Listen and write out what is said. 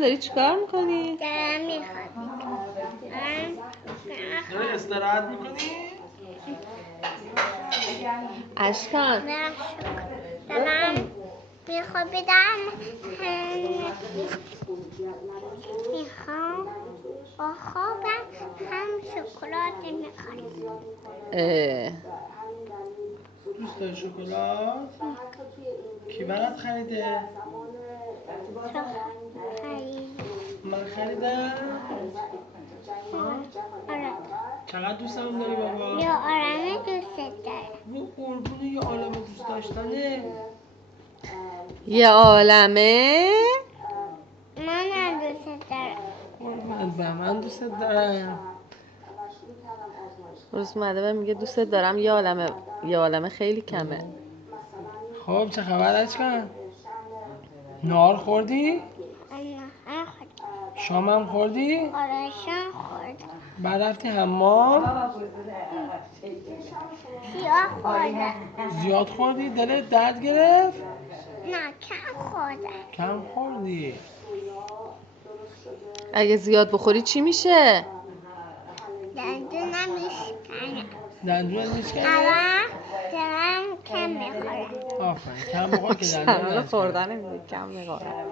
داری چیکار میکنی؟ دارم میخوابید. داری استراحت میکنی؟ اشکان دارم میخوابیدم. میخوام با خوابم هم شکلات میخوام. دوست داری شکلات؟ کی برات خریده؟ من خریدم؟ آره. چقدر دوستم داری بابا؟ یا آرامه دوست دارم. و قربون یه عالمه دوست داشتنه. یه عالمه منم دوست دارم. من دوست دارم. روز اومده به میگه دوستت دارم، یه عالمه خیلی کمه. خب چه خبر اشکان؟ نهار خوردی؟ شامم خوردی؟ آره شام خوردم. بعد رفتی حمام؟ سیاه خوردم. زیاد خوردی؟ دلت درد گرفت؟ نه کم خوردم. کم خوردی. اگه زیاد بخوری چی میشه؟ دندونم میشکنه. دندونت میشکنه؟ الان دارم کم میخورم. آفرین کم بخور که دندونت شرار نشکنه. خوردن میگه کم میخورم.